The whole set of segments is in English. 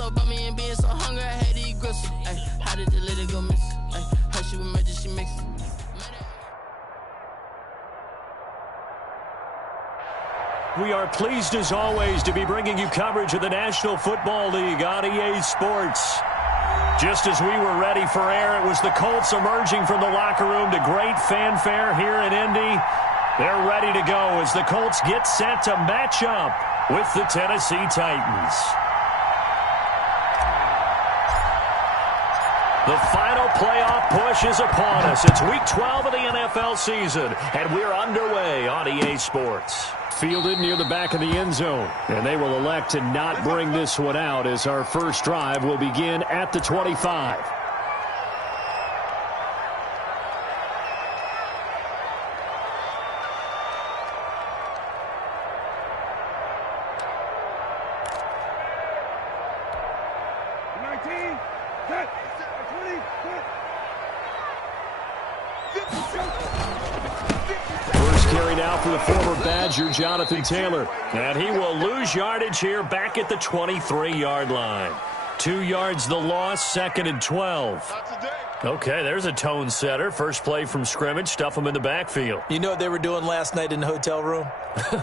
so about me and being so hungry, I had to eat gristle. Ay, how did the lady go miss? Ay, how she was made she mix it. We are pleased as always to be bringing you coverage of the National Football League on EA Sports. Just as we were ready for air, it was the Colts emerging from the locker room to great fanfare here in Indy. They're ready to go as the Colts get set to match up with the Tennessee Titans. The final playoff push is upon us. It's Week 12 of the NFL season, and we're underway on EA Sports. Fielded near the back of the end zone, and they will elect to not bring this one out as our first drive will begin at the 25. For the former Badger, Jonathan Taylor. And he will lose yardage here back at the 23-yard line. 2 yards the loss, 2nd and 12. Okay, there's a tone setter. First play from scrimmage, stuff them in the backfield. You know what they were doing last night in the hotel room?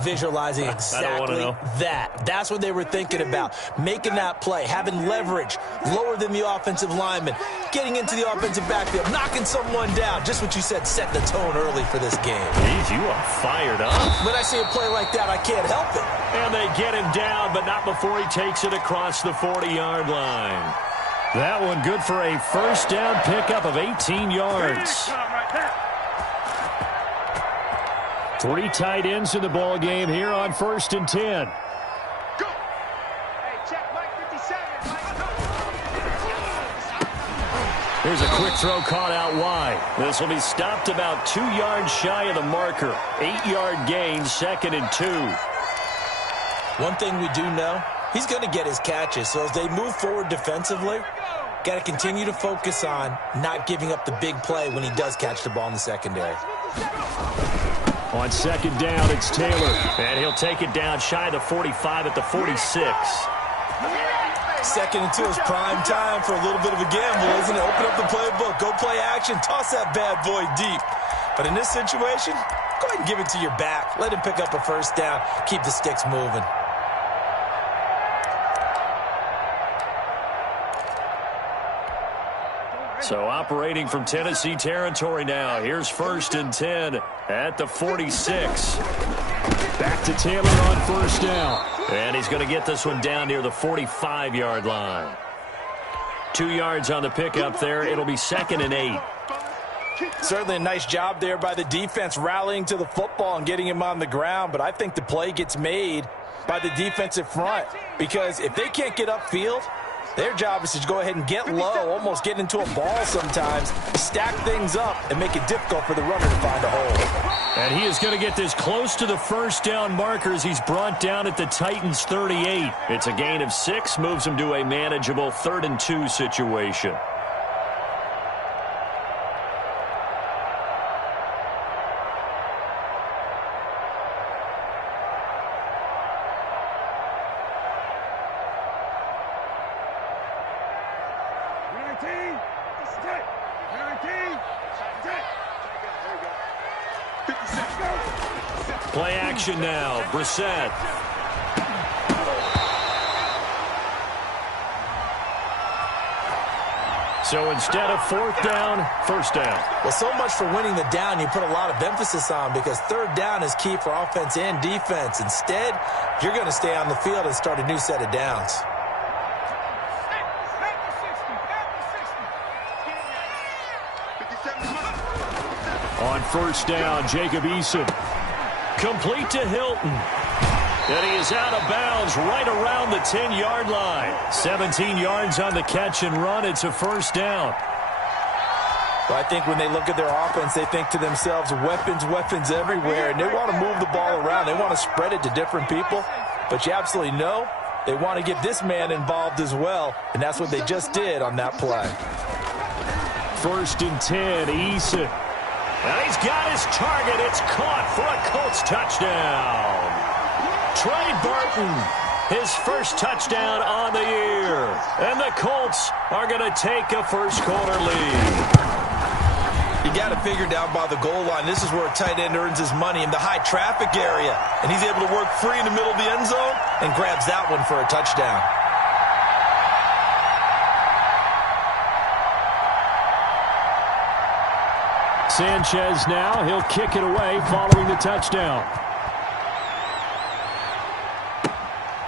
Visualizing exactly that. That's what they were thinking about. Making that play, having leverage, lower than the offensive lineman, getting into the offensive backfield, knocking someone down. Just what you said, set the tone early for this game. Jeez, you are fired up. When I see a play like that, I can't help it. And they get him down, but not before he takes it across the 40-yard line. That one good for a first down pickup of 18 yards. 3 tight ends in the ball game here on 1st and 10. Here's a quick throw caught out wide. This will be stopped about 2 yards shy of the marker. 8-yard gain, 2nd and 2. One thing we do know, he's going to get his catches. So as they move forward defensively, got to continue to focus on not giving up the big play when he does catch the ball in the secondary. On 2nd down, it's Taylor. And he'll take it down shy of the 45 at the 46. 2nd and 2 is prime time for a little bit of a gamble, isn't it? Open up the playbook, go play action, toss that bad boy deep. But in this situation, go ahead and give it to your back. Let him pick up a first down, keep the sticks moving. So operating from Tennessee territory now. Here's 1st and 10 at the 46. Back to Taylor on 1st down. And he's going to get this one down near the 45-yard line. 2 yards on the pickup there. It'll be 2nd and 8. Certainly a nice job there by the defense rallying to the football and getting him on the ground. But I think the play gets made by the defensive front. Because if they can't get upfield, their job is to go ahead and get low, almost get into a ball sometimes, stack things up, and make it difficult for the runner to find a hole. And he is going to get this close to the first down markers. He's brought down at the Titans' 38. It's a gain of 6, moves him to a manageable 3rd and 2 situation. Play action now. Brissett. So instead of 4th down, 1st down. Well, so much for winning the down you put a lot of emphasis on because 3rd down is key for offense and defense. Instead, you're going to stay on the field and start a new set of downs. On 1st down, Jacob Eason. Complete to Hilton. And he is out of bounds right around the 10-yard line. 17 yards on the catch and run. It's a 1st down. Well, I think when they look at their offense, they think to themselves, weapons, weapons everywhere. And they want to move the ball around. They want to spread it to different people. But you absolutely know they want to get this man involved as well. And that's what they just did on that play. 1st and 10, Eason. And he's got his target. It's caught for a Colts touchdown. Trey Burton, his first touchdown on the year. And the Colts are going to take a first-quarter lead. You got to figure down by the goal line. This is where a tight end earns his money, in the high traffic area. And he's able to work free in the middle of the end zone and grabs that one for a touchdown. Sanchez now, he'll kick it away following the touchdown.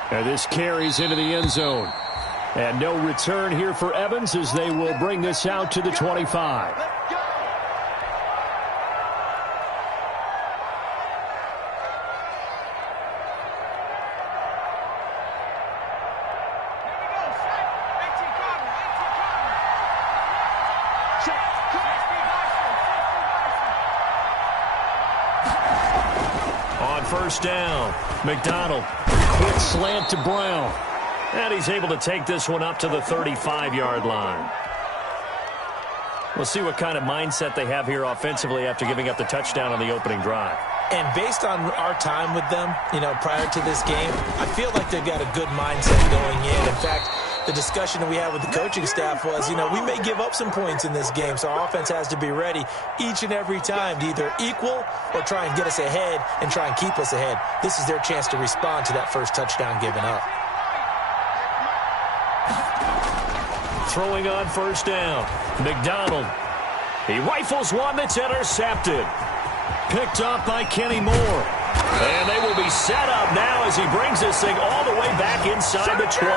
And this carries into the end zone. And no return here for Evans as they will bring this out to the 25. On first down, McDonald, quick slant to Brown. And he's able to take this one up to the 35-yard line. We'll see what kind of mindset they have here offensively after giving up the touchdown on the opening drive. And based on our time with them, prior to this game, I feel like they've got a good mindset going in. In fact, the discussion that we had with the coaching staff was, we may give up some points in this game, so our offense has to be ready each and every time to either equal or try and get us ahead and try and keep us ahead. This is their chance to respond to that first touchdown given up. Throwing on first down, McDonald. He rifles one that's intercepted. Picked up by Kenny Moore. And they will be set up now as he brings this thing all the way back inside the 20.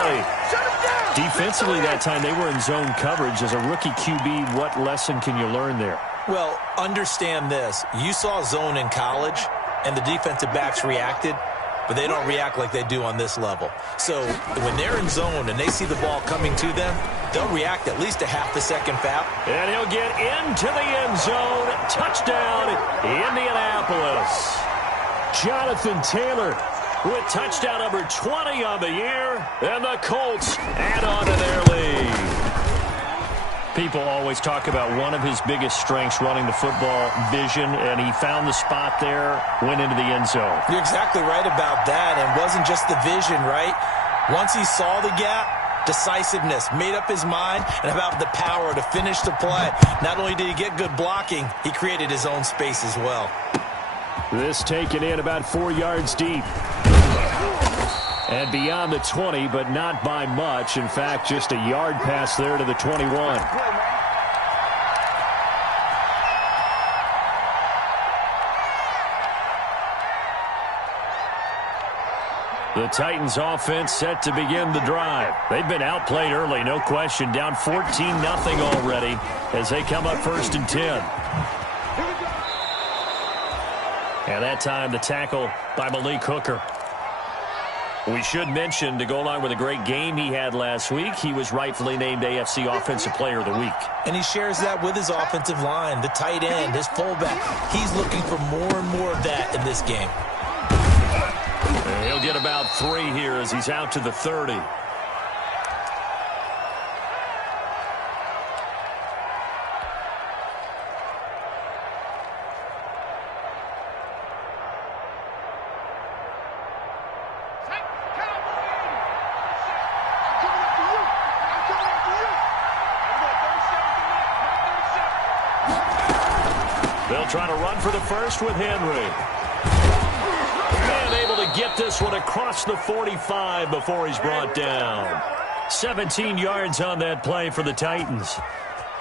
Defensively that time, they were in zone coverage. As a rookie QB, what lesson can you learn there? Well, understand this. You saw zone in college, and the defensive backs reacted, but they don't react like they do on this level. So when they're in zone and they see the ball coming to them, they'll react at least a half a second fast. And he'll get into the end zone. Touchdown, Indianapolis. Jonathan Taylor with touchdown number 20 on the year. And the Colts add on to their lead. People always talk about one of his biggest strengths, running the football, vision, and he found the spot there, went into the end zone. You're exactly right about that, and it wasn't just the vision, right? Once he saw the gap, decisiveness, made up his mind, and about the power to finish the play. Not only did he get good blocking, he created his own space as well. This taken in about 4 yards deep. And beyond the 20, but not by much. In fact, just a yard pass there to the 21. The Titans offense set to begin the drive. They've been outplayed early, no question. Down 14-0 already as they come up 1st and 10. And that time the tackle by Malik Hooker. We should mention, to go along with a great game he had last week, he was rightfully named AFC Offensive Player of the Week. And he shares that with his offensive line, the tight end, his fullback. He's looking for more and more of that in this game. And he'll get about 3 here as he's out to the 30. They'll try to run for the first with Henry. And able to get this one across the 45 before he's brought down. 17 yards on that play for the Titans.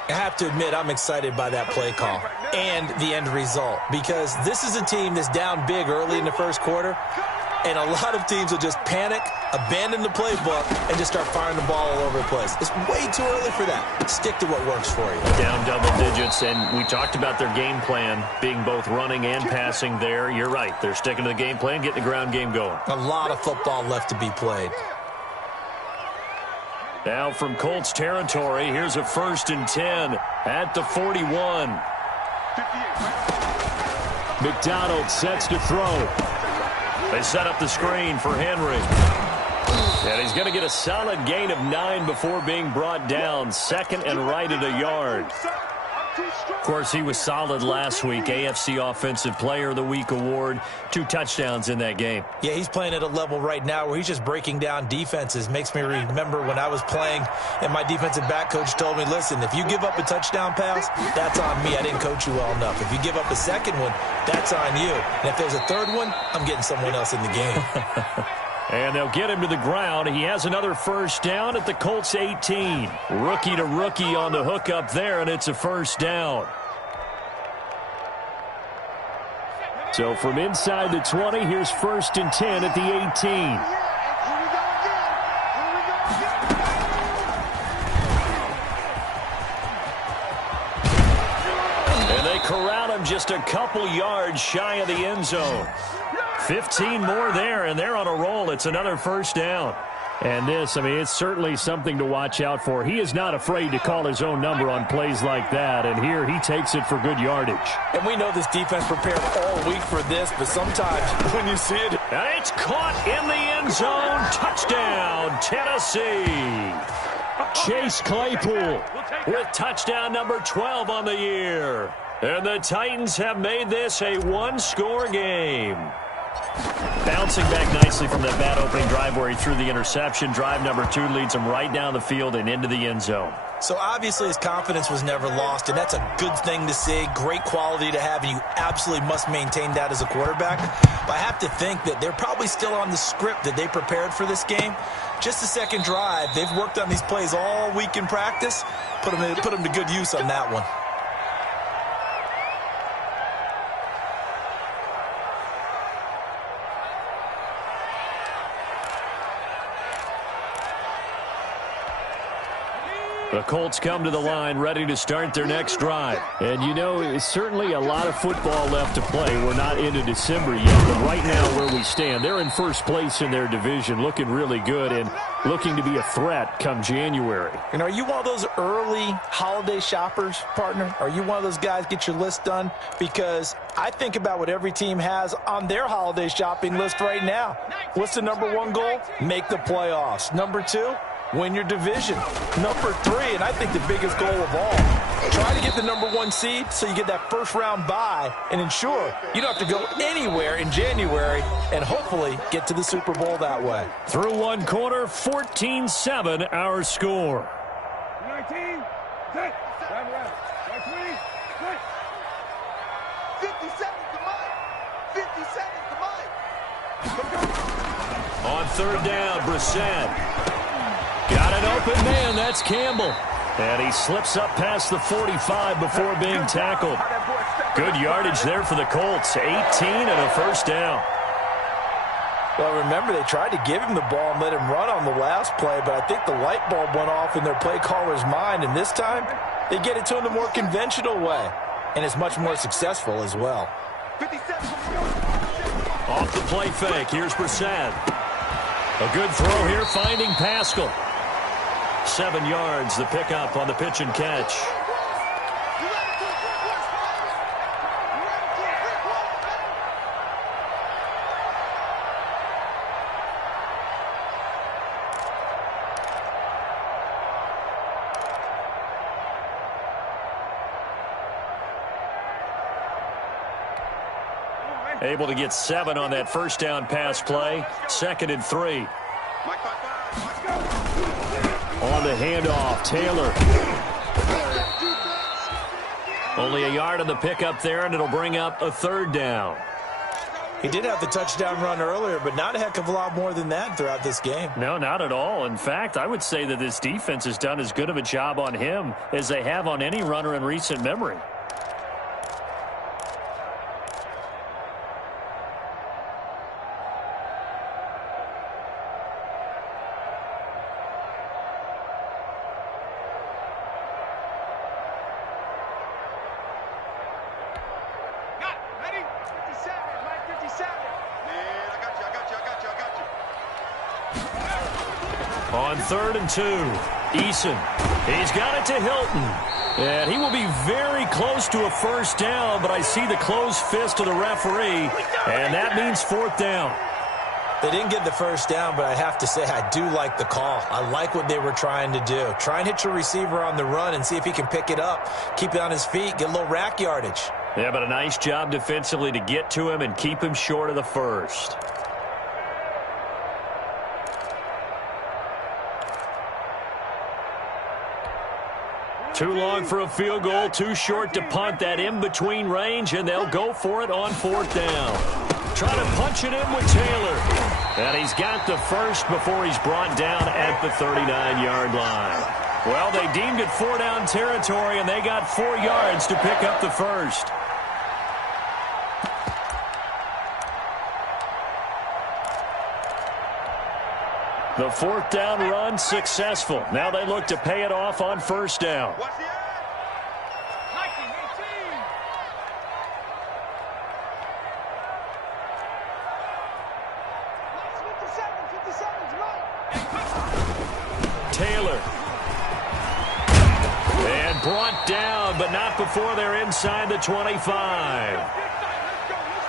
I have to admit, I'm excited by that play call and the end result, because this is a team that's down big early in the first quarter, and a lot of teams will just panic, abandon the playbook, and just start firing the ball all over the place. It's way too early for that. Stick to what works for you. Down double digits, and we talked about their game plan being both running and passing there. You're right. They're sticking to the game plan, getting the ground game going. A lot of football left to be played. Now from Colts territory, here's a 1st and 10 at the 41. McDonald sets to throw. They set up the screen for Henry. And he's going to get a solid gain of 9 before being brought down. 2nd and right at a yard. Of course, he was solid last week. AFC Offensive Player of the Week award. 2 touchdowns in that game. Yeah, he's playing at a level right now where he's just breaking down defenses. Makes me remember when I was playing and my defensive back coach told me, listen, if you give up a touchdown pass, that's on me. I didn't coach you well enough. If you give up a second one, that's on you. And if there's a third one, I'm getting someone else in the game. And they'll get him to the ground. He has another first down at the Colts 18. Rookie to rookie on the hook up there, and it's a first down. So from inside the 20, here's 1st and 10 at the 18. And they corral him just a couple yards shy of the end zone. 15 more there, and they're on a roll. It's another first down. And this, I mean, it's certainly something to watch out for. He is not afraid to call his own number on plays like that, and here he takes it for good yardage. And we know this defense prepared all week for this, but sometimes when you see it... And it's caught in the end zone. Touchdown, Tennessee. Chase Claypool with touchdown number 12 on the year. And the Titans have made this a one-score game. Bouncing back nicely from that bad opening drive where he threw the interception. Drive number 2 leads him right down the field and into the end zone. So obviously his confidence was never lost, and that's a good thing to see. Great quality to have, and you absolutely must maintain that as a quarterback. But I have to think that they're probably still on the script that they prepared for this game. Just the second drive. They've worked on these plays all week in practice. Put them to good use on that one. The Colts come to the line ready to start their next drive. And, you know, it's certainly a lot of football left to play. We're not into December yet, but right now where we stand, they're in first place in their division, looking really good and looking to be a threat come January. And are you one of those early holiday shoppers, partner? Are you one of those guys get your list done? Because I think about what every team has on their holiday shopping list right now. What's the number 1 goal? Make the playoffs. Number 2? Win your division. Number 3, and I think the biggest goal of all, try to get the number 1 seed so you get that first-round bye and ensure you don't have to go anywhere in January and hopefully get to the Super Bowl that way. Through one quarter, 14-7 our score. 19, set. 50 seconds to mine. 50 seconds to mine. On third down, Brissett. Got an open man. That's Campbell. And he slips up past the 45 before being tackled. Good yardage there for the Colts. 18 and a first down. Well, remember, they tried to give him the ball and let him run on the last play, but I think the light bulb went off in their play caller's mind, and this time they get it to him the more conventional way, and it's much more successful as well. Off the play fake. Here's Brissett. A good throw here, finding Pascal. 7 yards, the pickup on the pitch and catch. Able to get 7 on that first down pass play. 2nd and 3. On the handoff, Taylor. Only a yard on the pickup there, and it'll bring up a third down. He did have the touchdown run earlier, but not a heck of a lot more than that throughout this game. No, not at all. In fact, I would say that this defense has done as good of a job on him as they have on any runner in recent memory. On 3rd and 2, Eason. He's got it to Hilton. And he will be very close to a first down, but I see the closed fist of the referee, and that means 4th down. They didn't get the first down, but I have to say I do like the call. I like what they were trying to do. Try and hit your receiver on the run and see if he can pick it up, keep it on his feet, get a little rack yardage. Yeah, but a nice job defensively to get to him and keep him short of the first. Too long for a field goal, too short to punt. That in-between range, and they'll go for it on fourth down. Trying to punch it in with Taylor. And he's got the first before he's brought down at the 39-yard line. Well, they deemed it 4-down territory, and they got 4 yards to pick up the first. The fourth down run successful. Now they look to pay it off on first down. Taylor. And brought down, but not before they're inside the 25.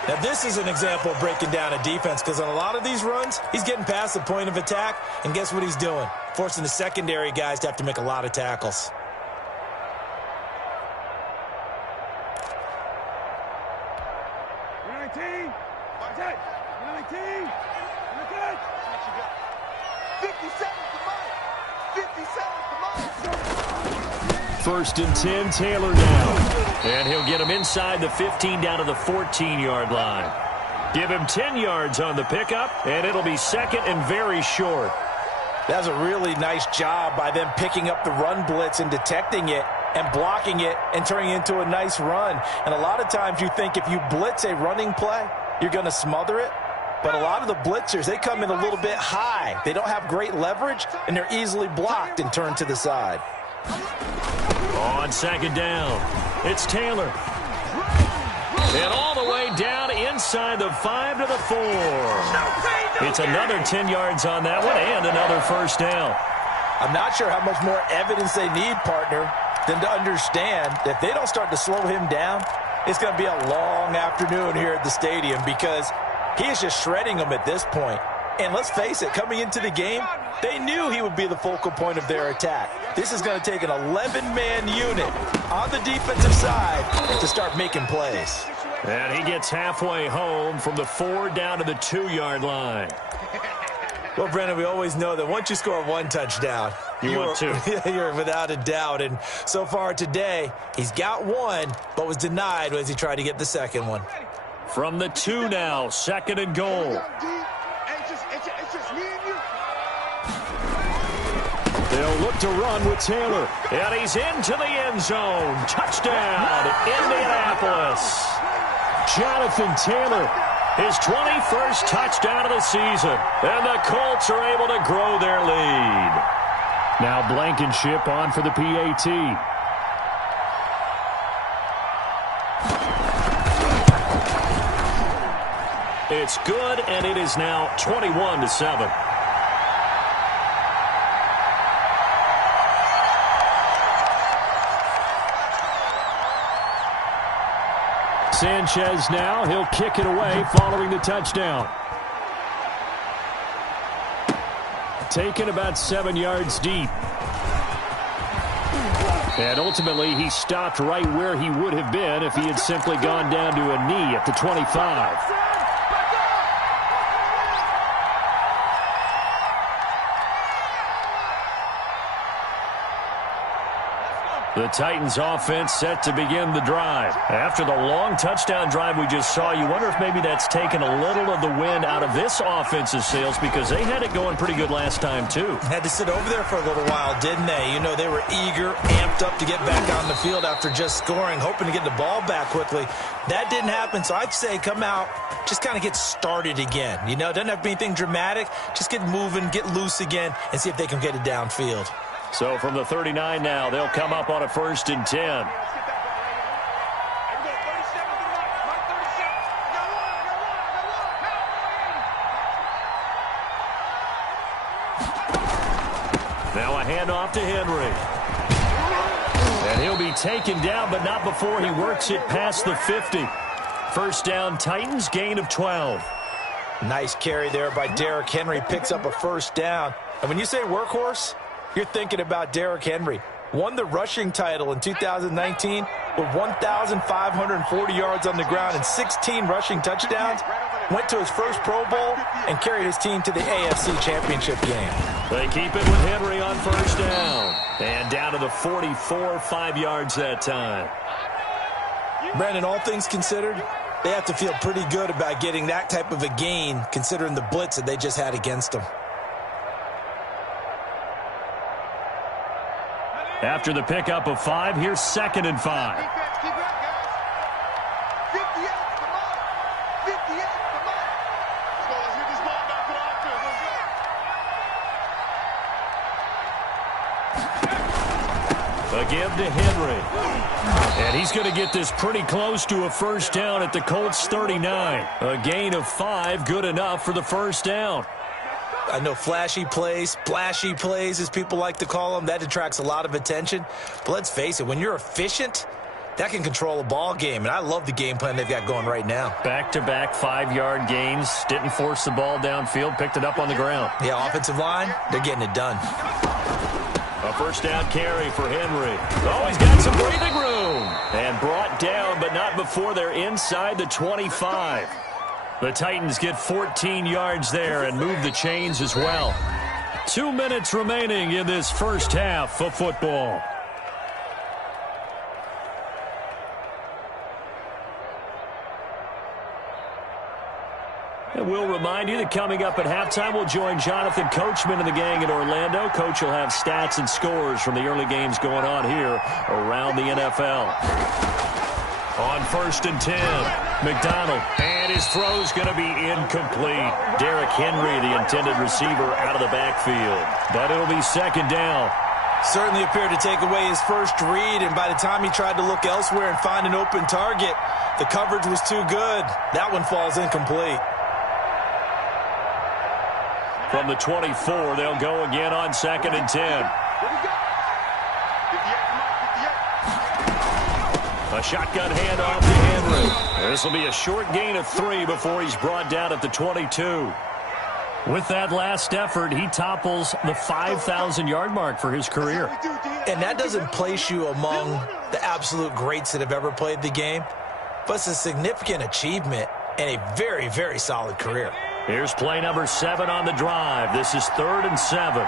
Now, this is an example of breaking down a defense because on a lot of these runs, he's getting past the point of attack, and guess what he's doing? Forcing the secondary guys to have to make a lot of tackles. First and 10, Taylor down. And he'll get him inside the 15 down to the 14-yard line. Give him 10 yards on the pickup, and it'll be second and very short. That was a really nice job by them picking up the run blitz and detecting it and blocking it and turning it into a nice run. And a lot of times you think if you blitz a running play, you're going to smother it. But a lot of the blitzers, they come in a little bit high. They don't have great leverage, and they're easily blocked and turned to the side. On second down, it's Taylor. And all the way down inside the 5 to the 4. It's another 10 yards on that one and another first down. I'm not sure how much more evidence they need, partner, than to understand that if they don't start to slow him down, it's going to be a long afternoon here at the stadium because he is just shredding them at this point. And let's face it, coming into the game, they knew he would be the focal point of their attack. This is going to take an 11-man unit on the defensive side to start making plays. And he gets halfway home from the 4 down to the 2-yard line. Well, Brennan, we always know that once you score one touchdown, you're without a doubt. And so far today, he's got one, but was denied as he tried to get the second one. From the 2 now, second and goal. They'll look to run with Taylor. And he's into the end zone. Touchdown, Indianapolis. Jonathan Taylor, his 21st touchdown of the season. And the Colts are able to grow their lead. Now Blankenship on for the PAT. It's good, and it is now 21-7. Sanchez now, he'll kick it away following the touchdown. Taken about 7 yards deep. And ultimately, he stopped right where he would have been if he had simply gone down to a knee at the 25. The Titans offense set to begin the drive. After the long touchdown drive we just saw, you wonder if maybe that's taken a little of the wind out of this offense's sails because they had it going pretty good last time too. Had to sit over there for a little while, didn't they? You know, they were eager, amped up to get back on the field after just scoring, hoping to get the ball back quickly. That didn't happen, so I'd say come out, just kind of get started again. You know, it doesn't have to be anything dramatic. Just get moving, get loose again, and see if they can get it downfield. So from the 39 now, they'll come up on a 1st and 10. Now a handoff to Henry. And he'll be taken down, but not before he works it past the 50. First down, Titans, gain of 12. Nice carry there by Derrick Henry. Picks up a first down. And when you say workhorse, you're thinking about Derrick Henry. Won the rushing title in 2019 with 1,540 yards on the ground and 16 rushing touchdowns. Went to his first Pro Bowl and carried his team to the AFC Championship game. They keep it with Henry on first down. And down to the 44, 5 yards that time. Brandon, all things considered, they have to feel pretty good about getting that type of a gain considering the blitz that they just had against them. After the pickup of 5, here's 2nd and 5. Defense, keep it up, guys. 58, come on. 58, come on. Let's go. Let's get this ball back to the offense. Let's go. A give to Henry. And he's going to get this pretty close to a first down at the Colts 39. A gain of 5, good enough for the first down. I know flashy plays, splashy plays, as people like to call them, that attracts a lot of attention. But let's face it, when you're efficient, that can control a ball game. And I love the game plan they've got going right now. Back-to-back 5-yard gains. Didn't force the ball downfield. Picked it up on the ground. Yeah, offensive line, they're getting it done. A first down carry for Henry. Oh, he's got some breathing room. And brought down, but not before they're inside the 25. The Titans get 14 yards there and move the chains as well. 2 minutes remaining in this first half of football. And we'll remind you that coming up at halftime, we'll join Jonathan Coachman and the gang in Orlando. Coach will have stats and scores from the early games going on here around the NFL. On 1st and 10, McDonald, and his throw's going to be incomplete. Derrick Henry, the intended receiver, out of the backfield. But it'll be 2nd down. Certainly appeared to take away his first read, and by the time he tried to look elsewhere and find an open target, the coverage was too good. That one falls incomplete. From the 24, they'll go again on 2nd and 10. A shotgun handoff to Henry. This will be a short gain of 3 before he's brought down at the 22. With that last effort, he topples the 5,000-yard mark for his career. And that doesn't place you among the absolute greats that have ever played the game, but it's a significant achievement and a very, very solid career. Here's play number 7 on the drive. This is 3rd and 7.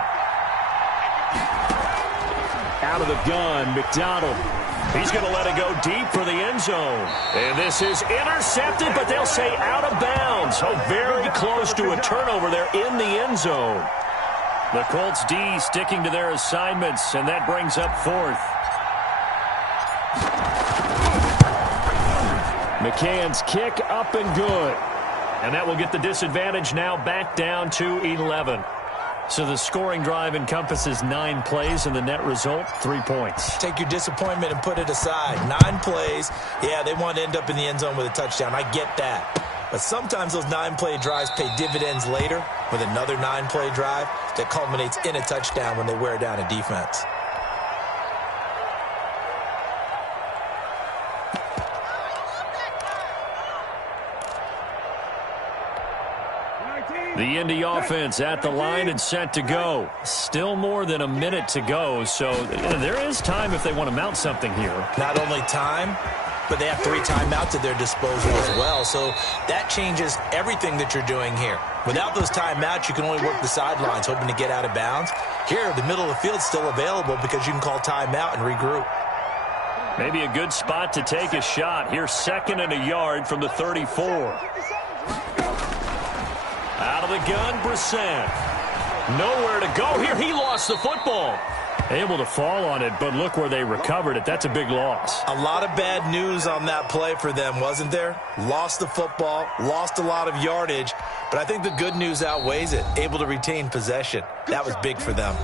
Out of the gun, McDonald. He's going to let it go deep for the end zone. And this is intercepted, but they'll say out of bounds. Oh, very close to a turnover there in the end zone. The Colts D sticking to their assignments, and that brings up 4th. McCann's kick up and good. And that will get the disadvantage now back down to 11. So the scoring drive encompasses 9 plays, and the net result, 3 points. Take your disappointment and put it aside. 9 plays. Yeah, they want to end up in the end zone with a touchdown. I get that. But sometimes those 9-play drives pay dividends later with another 9-play drive that culminates in a touchdown when they wear down a defense. The Indy offense at the line and set to go. Still more than a minute to go, so there is time if they want to mount something here. Not only time, but they have 3 timeouts at their disposal as well, so that changes everything that you're doing here. Without those timeouts, you can only work the sidelines, hoping to get out of bounds. Here, the middle of the field's still available because you can call timeout and regroup. Maybe a good spot to take a shot. Here's 2nd and a yard from the 34. Out of the gun, Brissett. Nowhere to go here. He lost the football. Able to fall on it, but look where they recovered it. That's a big loss. A lot of bad news on that play for them, wasn't there? Lost the football, lost a lot of yardage, but I think the good news outweighs it. Able to retain possession. That was big for them.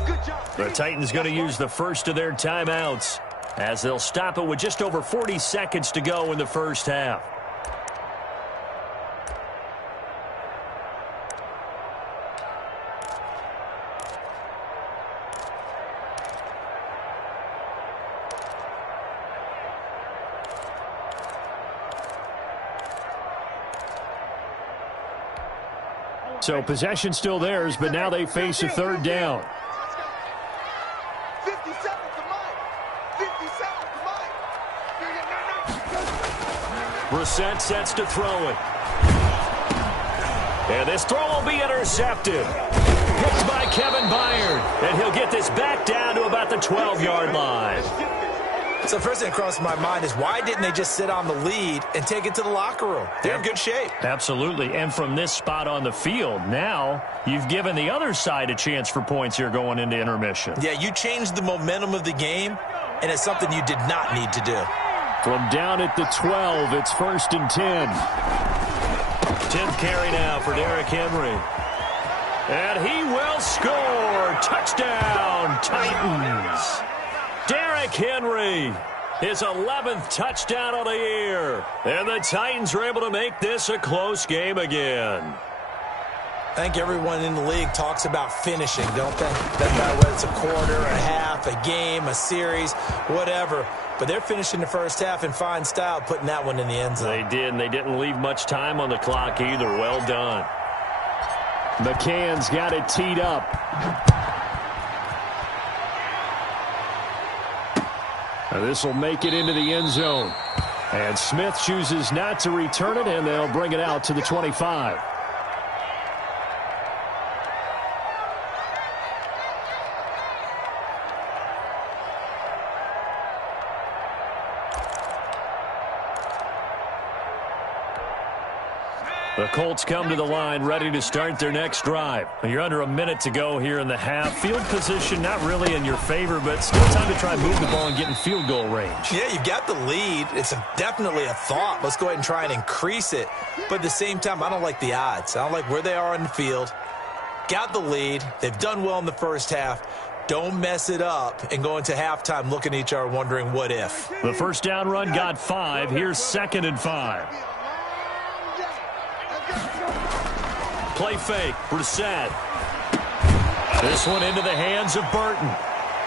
The Titans going to use the first of their timeouts as they'll stop it with just over 40 seconds to go in the first half. So possession still theirs, but now they face a third down. 50 seconds to mine. 50 seconds to mine. Brissett sets to throw it. And this throw will be intercepted. Picked by Kevin Byard. And he'll get this back down to about the 12-yard line. So the first thing that crosses my mind is why didn't they just sit on the lead and take it to the locker room? They're in good shape. Absolutely. And from this spot on the field, now you've given the other side a chance for points here going into intermission. Yeah, you changed the momentum of the game, and it's something you did not need to do. From down at the 12, it's 1st and 10. 10th carry now for Derrick Henry. And he will score. Touchdown, Titans. Derrick Henry, his 11th touchdown of the year. And the Titans are able to make this a close game again. I think everyone in the league talks about finishing, don't they? Doesn't matter whether it's a quarter, a half, a game, a series, whatever. But they're finishing the first half in fine style, putting that one in the end zone. They did, and they didn't leave much time on the clock either. Well done. McCann's got it teed up. This will make it into the end zone. And Smith chooses not to return it, and they'll bring it out to the 25. The Colts come to the line ready to start their next drive. You're under a minute to go here in the half. Field position not really in your favor, but still time to try and move the ball and get in field goal range. Yeah, you've got the lead. It's definitely a thought. Let's go ahead and try and increase it. But at the same time, I don't like the odds. I don't like where they are on the field. Got the lead. They've done well in the first half. Don't mess it up and go into halftime looking at each other wondering what if. The first down run got 5. Here's 2nd and 5. Play fake, Brissett. This one into the hands of Burton.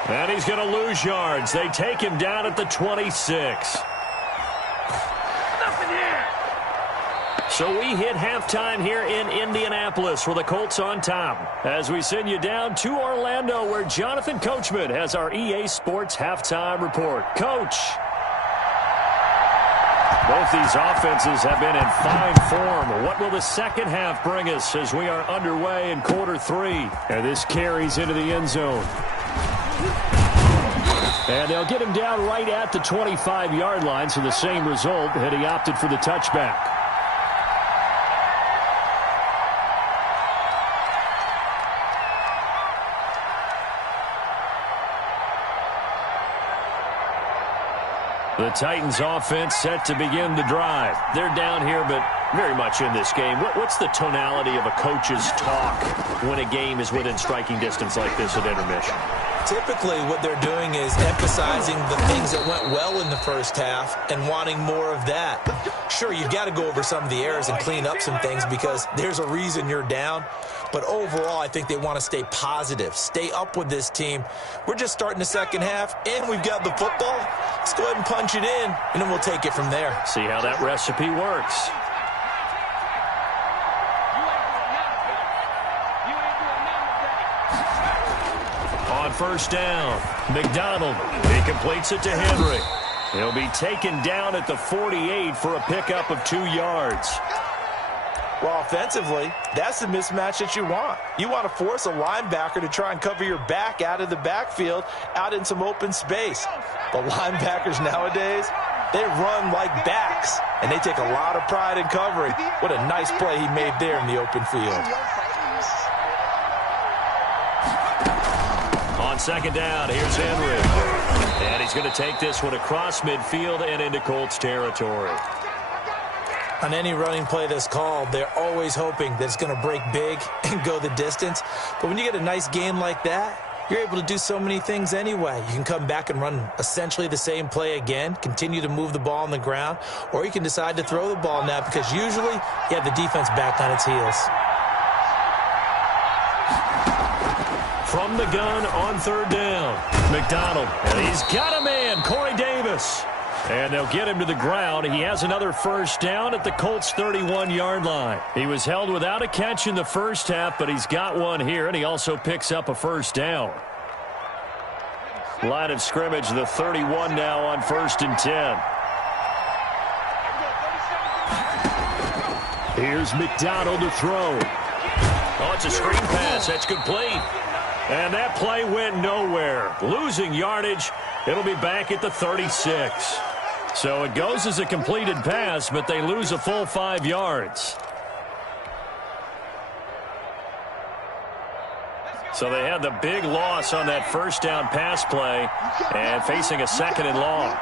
And he's going to lose yards. They take him down at the 26. So we hit halftime here in Indianapolis with the Colts on top. As we send you down to Orlando where Jonathan Coachman has our EA Sports halftime report. Coach. Both these offenses have been in fine form. What will the second half bring us as we are underway in quarter 3? And this carries into the end zone. And they'll get him down right at the 25-yard line, so the same result had he opted for the touchback. The Titans offense set to begin the drive. They're down here, but very much in this game. What's the tonality of a coach's talk when a game is within striking distance like this at intermission? Typically, what they're doing is emphasizing the things that went well in the first half and wanting more of that. Sure, you've got to go over some of the errors and clean up some things because there's a reason you're down. But overall, I think they want to stay positive, stay up with this team. We're just starting the second half, and we've got the football. Let's go ahead and punch it in, and then we'll take it from there. See how that recipe works. On first down, McDonald. He completes it to Henry. He'll be taken down at the 48 for a pickup of 2 yards. Well, offensively, that's the mismatch that you want. You want to force a linebacker to try and cover your back out of the backfield, out in some open space. The linebackers nowadays, they run like backs, and they take a lot of pride in covering. What a nice play he made there in the open field. On second down, here's Henry. And he's going to take this one across midfield and into Colts territory. On any running play that's called, they're always hoping that it's going to break big and go the distance. But when you get a nice game like that, you're able to do so many things anyway. You can come back and run essentially the same play again, continue to move the ball on the ground, or you can decide to throw the ball now because usually you have the defense back on its heels. From the gun on third down, McDonald. And he's got a man, Corey Davis. And they'll get him to the ground. He has another first down at the Colts' 31-yard line. He was held without a catch in the first half, but he's got one here, and he also picks up a first down. Line of scrimmage, the 31 now on 1st and 10. Here's McDonald to throw. Oh, it's a screen pass. That's complete. And that play went nowhere. Losing yardage. It'll be back at the 36. So it goes as a completed pass, but they lose a full 5 yards. So they had the big loss on that first down pass play and facing a 2nd and long.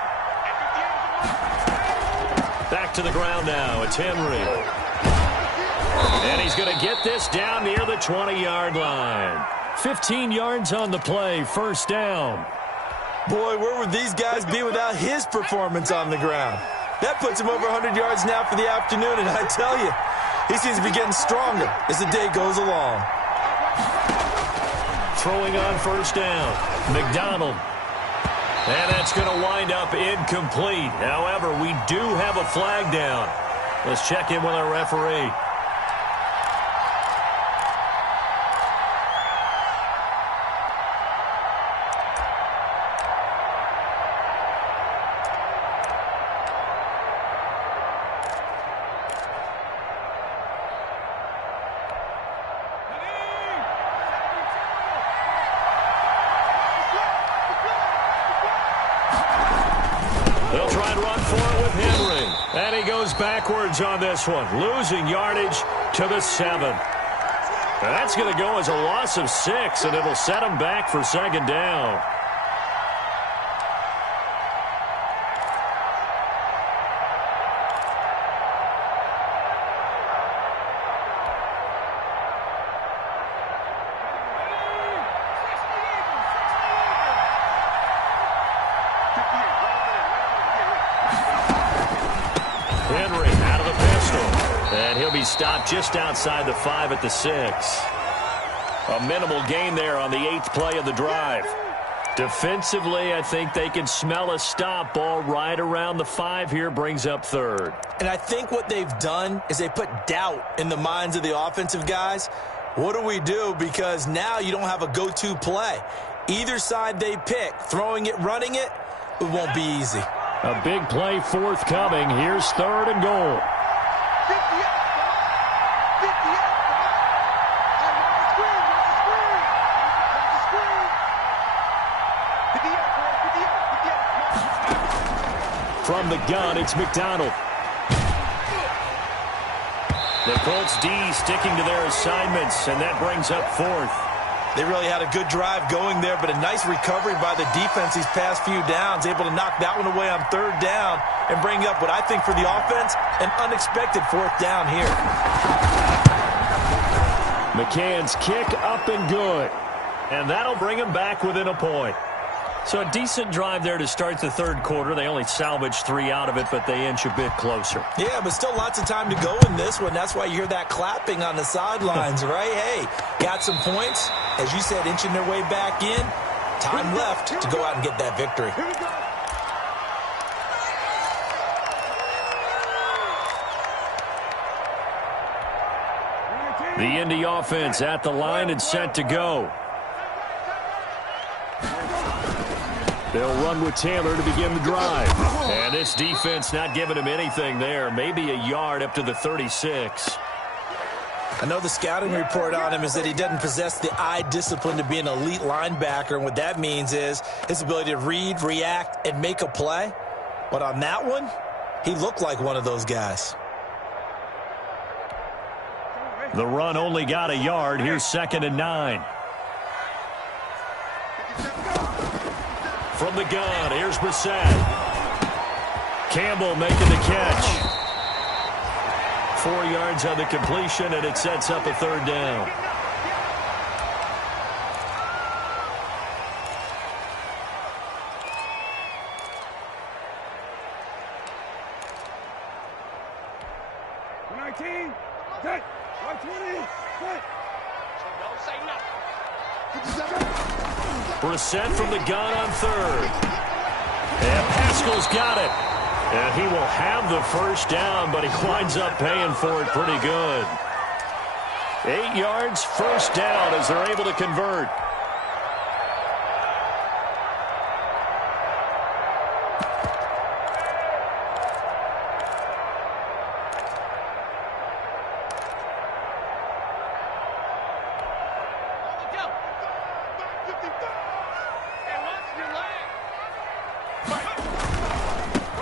Back to the ground now. It's Henry. And he's going to get this down near the 20-yard line. 15 yards on the play, first down. Boy, where would these guys be without his performance on the ground? That puts him over 100 yards now for the afternoon, and I tell you, he seems to be getting stronger as the day goes along. Throwing on first down, McDonald. And that's going to wind up incomplete. However, we do have a flag down. Let's check in with our referee. They'll try and run for it with Henry. And he goes backwards on this one, losing yardage to the 7. And that's going to go as a loss of 6, and it'll set him back for 2nd down. Henry out of the pistol. And he'll be stopped just outside the 5 at the 6. A minimal gain there on the 8th play of the drive. Defensively, I think they can smell a stop ball right around the 5 here, brings up 3rd. And I think what they've done is they put doubt in the minds of the offensive guys. What do we do? Because now you don't have a go-to play. Either side they pick, throwing it, running it, it won't be easy. A big play forthcoming. Here's 3rd and goal. 58, come on. 58, come on. Watch the screen, watch the screen. Watch the screen. 58, come on. From the gun, it's McDonald. The Colts D sticking to their assignments, and that brings up 4th. They really had a good drive going there, but a nice recovery by the defense these past few downs, able to knock that one away on 3rd down and bring up what I think for the offense, an unexpected 4th down here. McCann's kick up and good. And that'll bring him back within a point. So a decent drive there to start the 3rd quarter. They only salvaged 3 out of it, but they inch a bit closer. Yeah, but still lots of time to go in this one. That's why you hear that clapping on the sidelines, right? Hey, got some points. As you said, inching their way back in. Time left to go out and get that victory. Here we go. The Indy offense at the line and set to go. They'll run with Taylor to begin the drive. And this defense not giving him anything there. Maybe a yard up to the 36. I know the scouting report on him is that he doesn't possess the eye discipline to be an elite linebacker. And what that means is his ability to read, react, and make a play. But on that one, he looked like one of those guys. The run only got a yard. Here's 2nd and 9. From the gun, here's Brissett. Campbell making the catch. 4 yards on the completion, and it sets up a 3rd down. Brissett from the gun on 3rd. And Pascal's got it. And he will have the first down, but he winds up paying for it pretty good. 8 yards, first down as they're able to convert.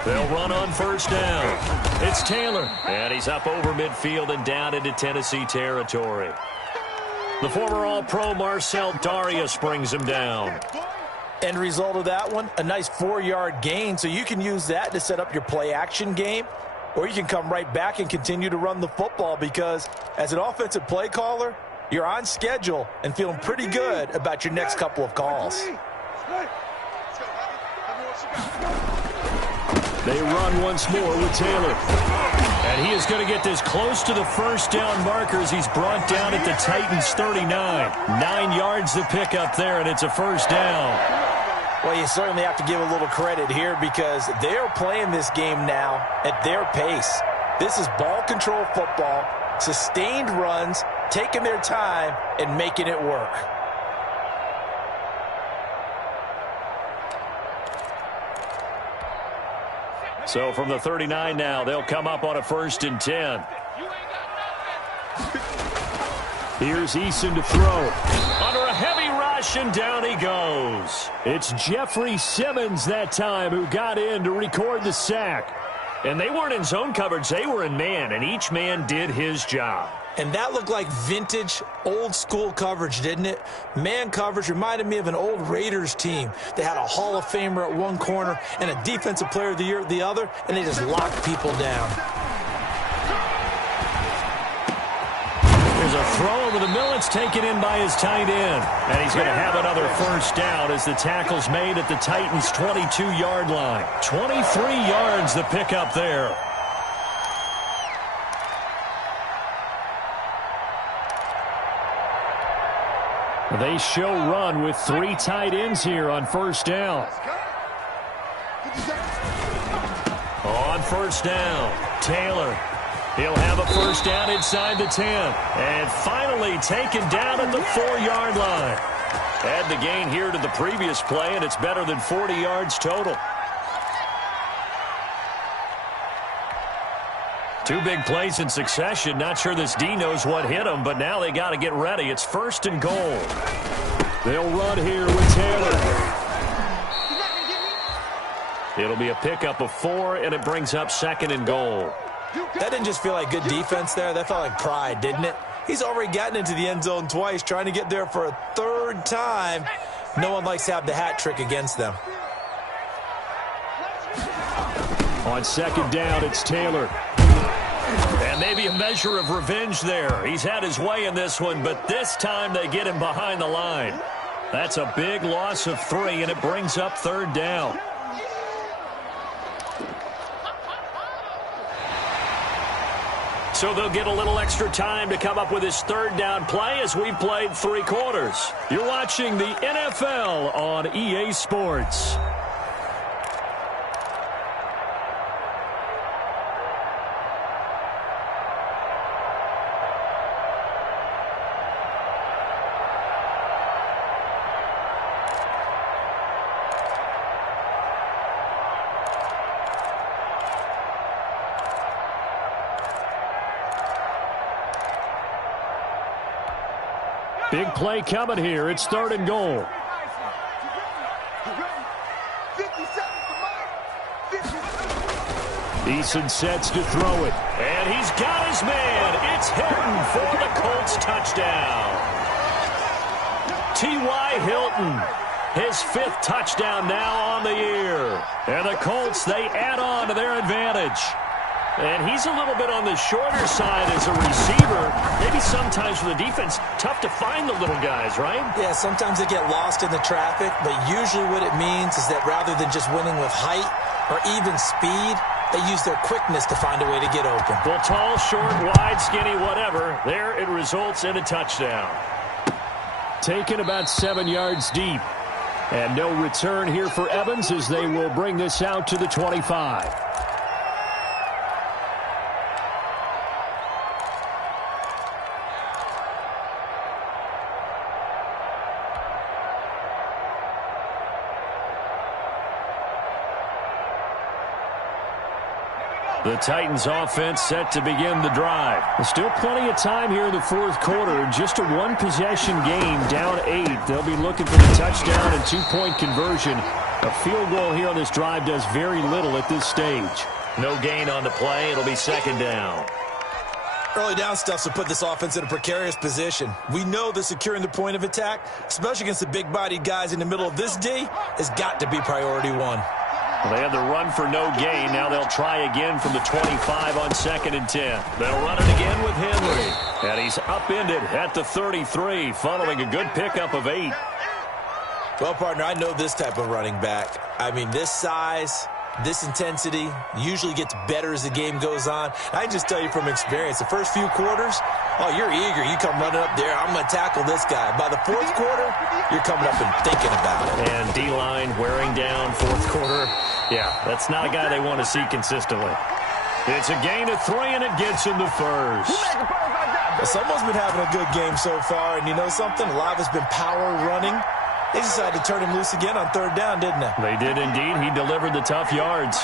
They'll run on first down. It's Taylor, and he's up over midfield and down into Tennessee territory. The former All-Pro Marcel Darius brings him down. End result of that one, a nice 4-yard gain, so you can use that to set up your play-action game, or you can come right back and continue to run the football because as an offensive play caller, you're on schedule and feeling pretty good about your next couple of calls. They run once more with Taylor. And he is going to get this close to the first down markers. He's brought down at the Titans' 39. 9 yards to pick up there, and it's a first down. Well, you certainly have to give a little credit here because they're playing this game now at their pace. This is ball control football, sustained runs, taking their time, and making it work. So from the 39 now, they'll come up on a 1st and 10. Here's Eason to throw. Under a heavy rush, and down he goes. It's Jeffrey Simmons that time who got in to record the sack. And they weren't in zone coverage, they were in man, and each man did his job. And that looked like vintage, old-school coverage, didn't it? Man coverage reminded me of an old Raiders team. They had a Hall of Famer at one corner and a Defensive Player of the Year at the other, and they just locked people down. There's a throw over the middle. It's taken in by his tight end. And he's going to have another first down as the tackle's made at the Titans' 22-yard line. 23 yards to pick up there. They show run with 3 tight ends here on first down. On first down, Taylor. He'll have a first down inside the 10. And finally taken down at the 4-yard line. Add the gain here to the previous play, and it's better than 40 yards total. 2 big plays in succession. Not sure this D knows what hit him, but now they got to get ready. It's 1st and goal. They'll run here with Taylor. It'll be a pickup of 4, and it brings up 2nd and goal. That didn't just feel like good defense there. That felt like pride, didn't it? He's already gotten into the end zone twice, trying to get there for a 3rd time. No one likes to have the hat trick against them. On 2nd down, it's Taylor. And maybe a measure of revenge there. He's had his way in this one, but this time they get him behind the line. That's a big loss of 3, and it brings up 3rd down. So they'll get a little extra time to come up with his 3rd down play as we've played 3 quarters. You're watching the NFL on EA Sports. Big play coming here. It's 3rd and goal. Eason sets to throw it. And he's got his man. It's Hilton for the Colts touchdown. T.Y. Hilton, his 5th touchdown now on the year. And the Colts, they add on to their advantage. And he's a little bit on the shorter side as a receiver. Maybe sometimes for the defense, tough to find the little guys, right? Yeah, sometimes they get lost in the traffic, but usually what it means is that rather than just winning with height or even speed, they use their quickness to find a way to get open. Well, tall, short, wide, skinny, whatever. There it results in a touchdown. Taken about 7 yards deep. And no return here for Evans as they will bring this out to the 25. The Titans offense set to begin the drive. Still plenty of time here in the fourth quarter. Just a one-possession game, down 8. They'll be looking for the touchdown and two-point conversion. A field goal here on this drive does very little at this stage. No gain on the play. It'll be second down. Early down stuff will put this offense in a precarious position. We know that securing the point of attack, especially against the big-bodied guys in the middle of this D, has got to be priority one. Well, they had the run for no gain. Now they'll try again from the 25 on 2nd and 10. They'll run it again with Henry. And he's upended at the 33 following a good pickup of 8. Well, partner, I know this type of running back. I mean, this size, this intensity usually gets better as the game goes on. I can just tell you from experience, the first few quarters, oh, you're eager. You come running up there. I'm going to tackle this guy. By the fourth quarter, you're coming up and thinking about it. And D-line wearing down fourth quarter. Yeah, that's not a guy they want to see consistently. It's a gain of 3, and it gets him the first. Well, someone's been having a good game so far, and you know something? A lot of it's been power running. They decided to turn him loose again on 3rd down, didn't they? They did indeed. He delivered the tough yards.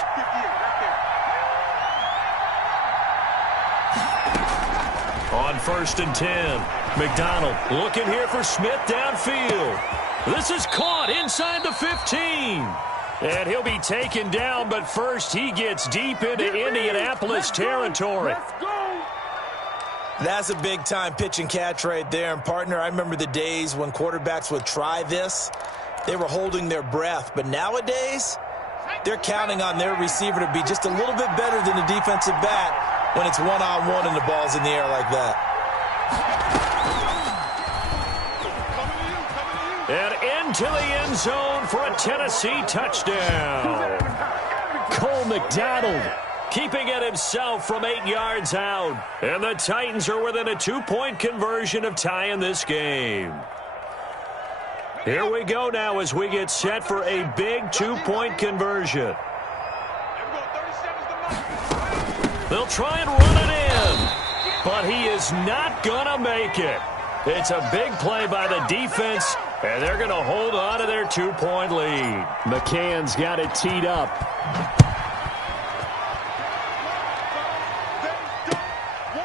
On 1st and 10, McDonald looking here for Smith downfield. This is caught inside the 15. And he'll be taken down, but first he gets deep into Indianapolis territory. That's a big-time pitch and catch right there. And, partner, I remember the days when quarterbacks would try this. They were holding their breath. But nowadays, they're counting on their receiver to be just a little bit better than the defensive back when it's one-on-one and the ball's in the air like that. And into the end zone for a Tennessee touchdown. Cole McDonald keeping it himself from 8 yards out. And the Titans are within a 2-point conversion of tying this game. Here we go now as we get set for a big 2-point conversion. They'll try and run it in, but he is not going to make it. It's a big play by the defense, and they're going to hold on to their 2-point lead. McCann's got it teed up.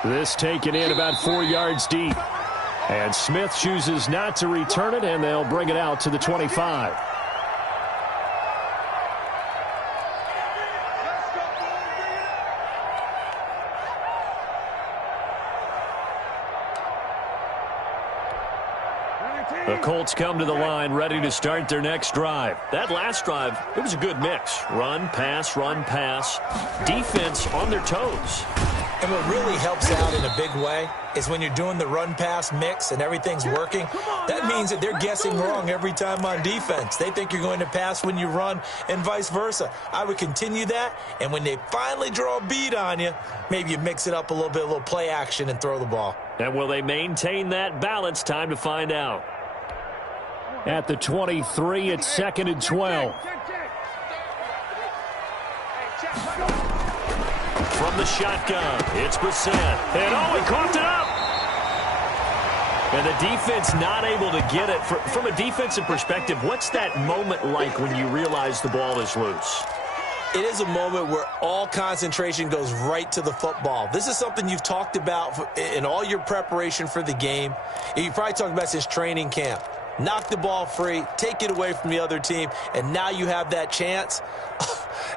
This taken in about 4 yards deep. And Smith chooses not to return it, and they'll bring it out to the 25. The Colts come to the line ready to start their next drive. That last drive, it was a good mix. Run, pass, defense on their toes. And what really helps out in a big way is when you're doing the run-pass mix and everything's working, that means that they're guessing wrong every time on defense. They think you're going to pass when you run and vice versa. I would continue that, and when they finally draw a bead on you, maybe you mix it up a little bit, a little play action, and throw the ball. And will they maintain that balance? Time to find out. At the 23, it's 2nd and 12. From the shotgun, it's Brissett. And he coughed it up. And the defense not able to get it. From a defensive perspective, what's that moment like when you realize the ball is loose? It is a moment where all concentration goes right to the football. This is something you've talked about in all your preparation for the game. And you probably talked about since training camp. Knock the ball free, take it away from the other team, and now you have that chance.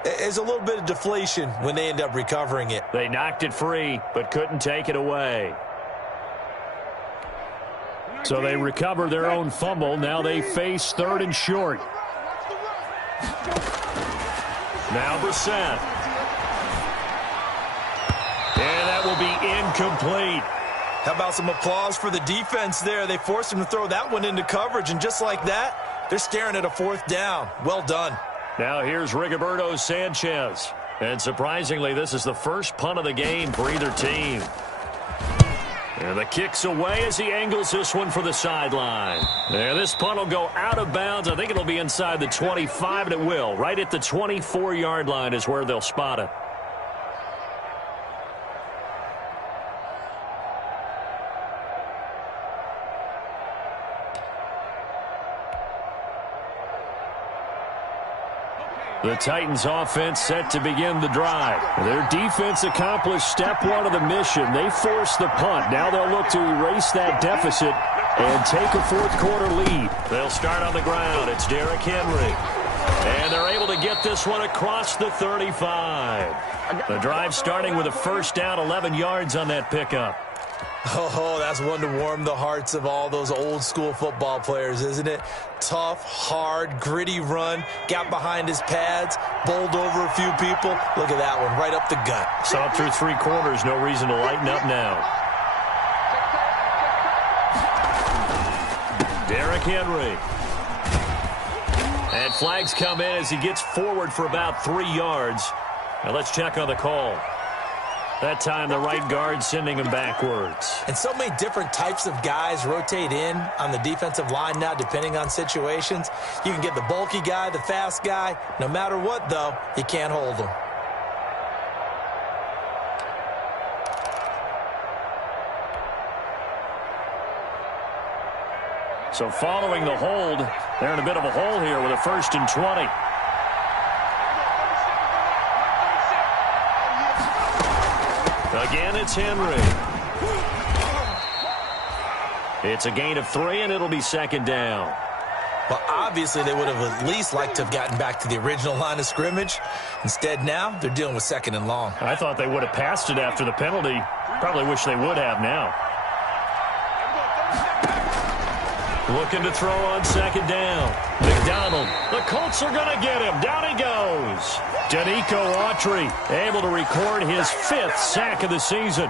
There's a little bit of deflation when they end up recovering it. They knocked it free, but couldn't take it away. So they recover their own fumble. Now they face 3rd and short. Now Brissett. And that will be incomplete. How about some applause for the defense there? They forced him to throw that one into coverage, and just like that, they're staring at a 4th down. Well done. Now here's Rigoberto Sanchez. And surprisingly, this is the first punt of the game for either team. And the kick's away as he angles this one for the sideline. And this punt will go out of bounds. I think it'll be inside the 25, and it will. Right at the 24-yard line is where they'll spot it. The Titans offense set to begin the drive. Their defense accomplished step one of the mission. They forced the punt. Now they'll look to erase that deficit and take a fourth-quarter lead. They'll start on the ground. It's Derrick Henry. And they're able to get this one across the 35. The drive starting with a first down, 11 yards on that pickup. Oh, that's one to warm the hearts of all those old-school football players, isn't it? Tough, hard, gritty run, got behind his pads, bowled over a few people. Look at that one, right up the gut. Saw it through three quarters, no reason to lighten up now. Derrick Henry. And flags come in as he gets forward for about 3 yards. Now let's check on the call. That time the right guard sending him backwards. And so many different types of guys rotate in on the defensive line now depending on situations. You can get the bulky guy, the fast guy. No matter what, though, you can't hold them. So following the hold, they're in a bit of a hole here with a 1st and 20. Again, it's Henry. It's a gain of 3, and it'll be 2nd down. Well, obviously, they would have at least liked to have gotten back to the original line of scrimmage. Instead, now, they're dealing with 2nd and long. I thought they would have passed it after the penalty. Probably wish they would have now. Looking to throw on 2nd down. McDonald. The Colts are going to get him. Down he goes. Danico Autry able to record his 5th sack of the season.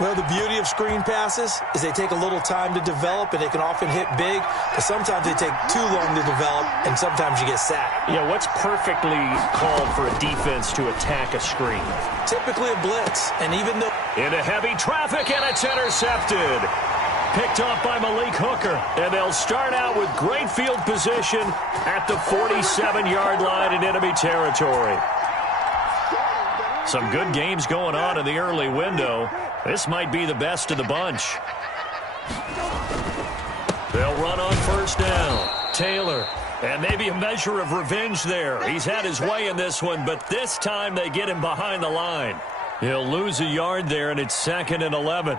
Well, the beauty of screen passes is they take a little time to develop, and they can often hit big, but sometimes they take too long to develop, and sometimes you get sacked. Yeah, what's perfectly called for a defense to attack a screen? Typically a blitz, and even though... Into heavy traffic, and it's intercepted. Picked off by Malik Hooker, and they'll start out with great field position at the 47-yard line in enemy territory. Some good games going on in the early window. This might be the best of the bunch. They'll run on 1st down. Taylor, and maybe a measure of revenge there. He's had his way in this one, but this time they get him behind the line. He'll lose a yard there, and it's 2nd and 11.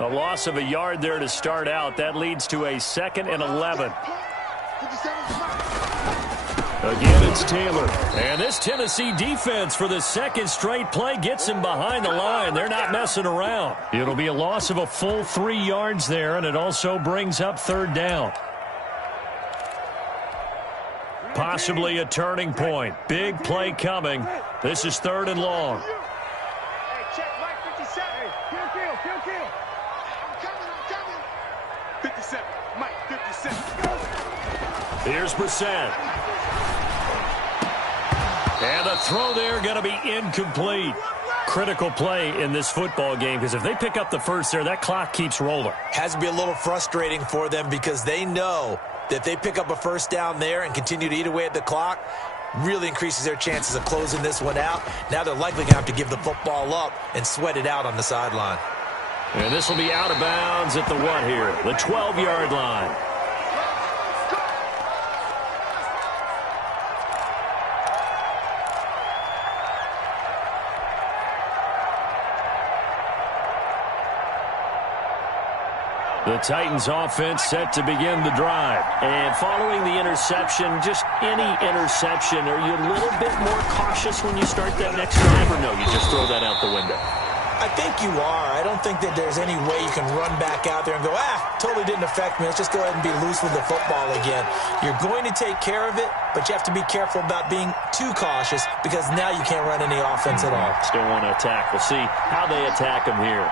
A loss of a yard there to start out. That leads to a 2nd and 11. Again, it's Taylor. And this Tennessee defense for the 2nd straight play gets him behind the line. They're not messing around. It'll be a loss of a full 3 yards there, and it also brings up 3rd down. Possibly a turning point. Big play coming. This is 3rd and long. Here's Brissett. And the throw there going to be incomplete. Critical play in this football game, because if they pick up the first there, that clock keeps rolling. Has to be a little frustrating for them because they know that if they pick up a 1st down there and continue to eat away at the clock, really increases their chances of closing this one out. Now they're likely going to have to give the football up and sweat it out on the sideline. And this will be out of bounds at the what here? The 12-yard line. The Titans offense set to begin the drive. And following the interception, just any interception, are you a little bit more cautious when you start that next drive, or no, you just throw that out the window? I think you are. I don't think that there's any way you can run back out there and go, totally didn't affect me. Let's just go ahead and be loose with the football again. You're going to take care of it, but you have to be careful about being too cautious because now you can't run any offense at all. Still want to attack. We'll see how they attack him here.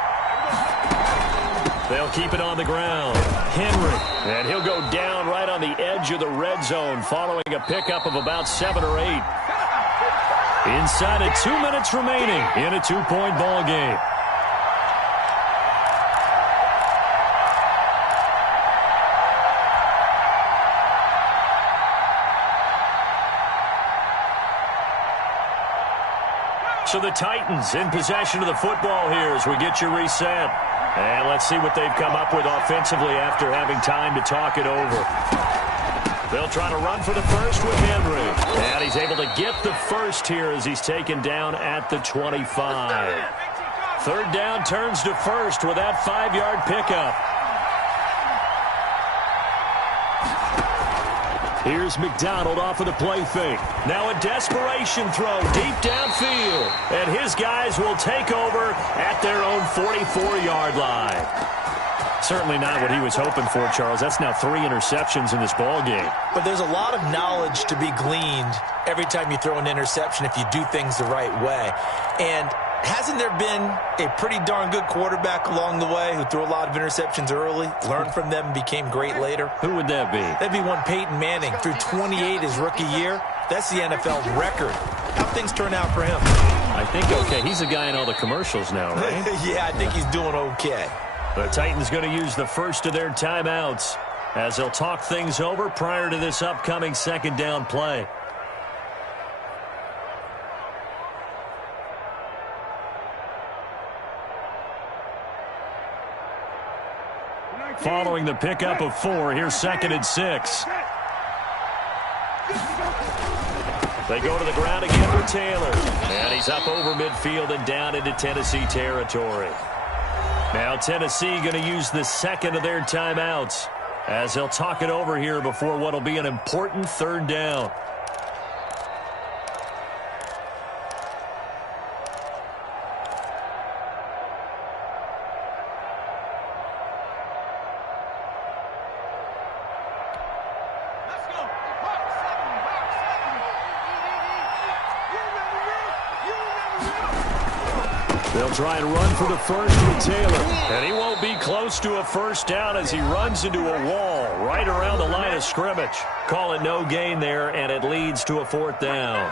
They'll keep it on the ground. Henry, and he'll go down right on the edge of the red zone following a pickup of about 7 or 8. Inside of 2 minutes remaining in a 2-point ball game. So the Titans in possession of the football here as we get you reset. And let's see what they've come up with offensively after having time to talk it over. They'll try to run for the first with Henry. And he's able to get the first here as he's taken down at the 25. Third down turns to first with that 5-yard pickup. Here's McDonald off of the play fake. Now a desperation throw deep downfield. And his guys will take over at their own 44-yard line. Certainly not what he was hoping for, Charles. That's now 3 interceptions in this ball game. But there's a lot of knowledge to be gleaned every time you throw an interception if you do things the right way. And hasn't there been a pretty darn good quarterback along the way who threw a lot of interceptions early, learned from them, and became great later? Who would that be? That'd be one Peyton Manning. Threw 28 his rookie year. That's the NFL record. How'd things turn out for him? I think okay. He's a guy in all the commercials now, right? Yeah, I think he's doing okay. The Titans going to use the first of their timeouts as they'll talk things over prior to this upcoming second down play. Following the pickup of 4, here's 2nd and 6. They go to the ground again for Taylor. And he's up over midfield and down into Tennessee territory. Now Tennessee going to use the second of their timeouts as they'll talk it over here before what will be an important third down. They'll try and run for the first with Taylor. And he won't be close to a first down as he runs into a wall right around the line of scrimmage. Call it no gain there, and it leads to a 4th down.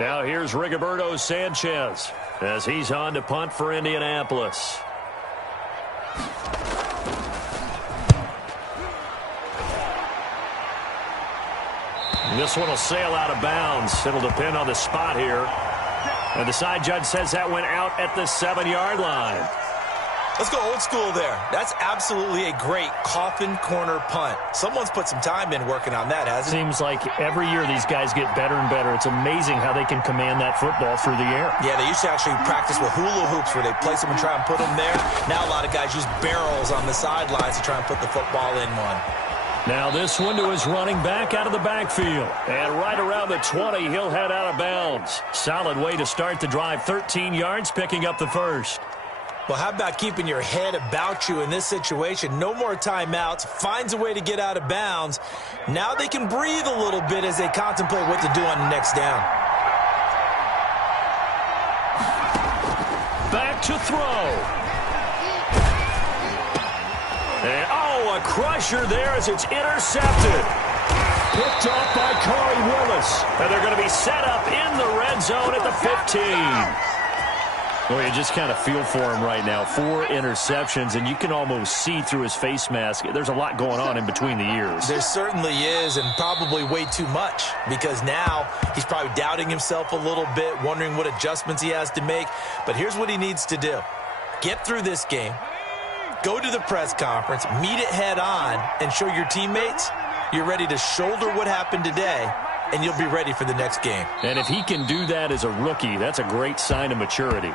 Now here's Rigoberto Sanchez as he's on to punt for Indianapolis. This one will sail out of bounds. It'll depend on the spot here. And the side judge says that went out at the 7-yard line. Let's go old school there. That's absolutely a great coffin corner punt. Someone's put some time in working on that, hasn't it? Seems like every year these guys get better and better. It's amazing how they can command that football through the air. Yeah, they used to actually practice with hula hoops where they place them and try and put them there. Now a lot of guys use barrels on the sidelines to try and put the football in one. Now this one to his running back out of the backfield. And right around the 20, he'll head out of bounds. Solid way to start the drive. 13 yards, picking up the first. Well, how about keeping your head about you in this situation? No more timeouts. Finds a way to get out of bounds. Now they can breathe a little bit as they contemplate what to do on the next down. Back to throw. And, a crusher there as it's intercepted. Picked off by Corey Willis. And they're going to be set up in the red zone at the 15. Well, you just kind of feel for him right now. 4 interceptions, and you can almost see through his face mask. There's a lot going on in between the ears. There certainly is, and probably way too much, because now he's probably doubting himself a little bit, wondering what adjustments he has to make. But here's what he needs to do. Get through this game. Go to the press conference, meet it head on, and show your teammates you're ready to shoulder what happened today, and you'll be ready for the next game. And if he can do that as a rookie, that's a great sign of maturity.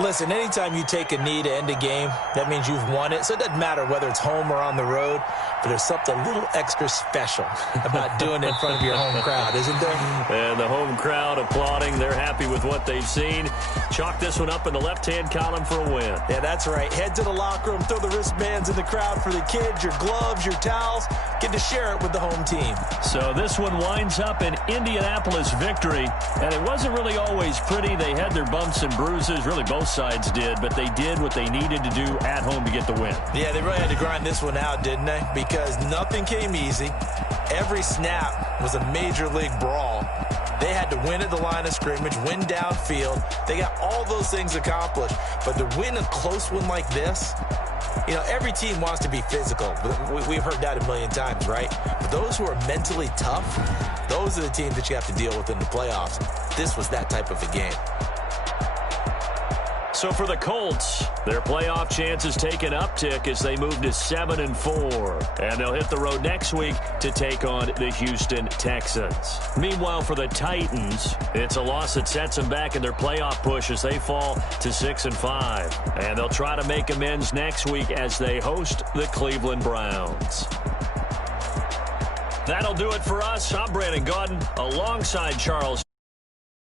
Listen, anytime you take a knee to end a game, that means you've won it. So it doesn't matter whether it's home or on the road, but there's something a little extra special about doing it in front of your home crowd, isn't there? And the home crowd applauding. They're happy with what they've seen. Chalk this one up in the left-hand column for a win. Yeah, that's right. Head to the locker room, throw the wristbands in the crowd for the kids, your gloves, your towels. Get to share it with the home team. So this one winds up an Indianapolis victory, and it wasn't really always pretty. They had their bumps and bruises, really both sides did, but they did what they needed to do at home to get the win. Yeah, they really had to grind this one out, didn't they? Because nothing came easy. Every snap was a major league brawl. They had to win at the line of scrimmage, win downfield. They got all those things accomplished. But to win a close one like this, you know, every team wants to be physical. We've heard that a million times, right? But those who are mentally tough, those are the teams that you have to deal with in the playoffs. This was that type of a game. So for the Colts, their playoff chances take an uptick as they move to 7-4. And they'll hit the road next week to take on the Houston Texans. Meanwhile, for the Titans, it's a loss that sets them back in their playoff push as they fall to 6-5. And they'll try to make amends next week as they host the Cleveland Browns. That'll do it for us. I'm Brandon Gaudin alongside Charles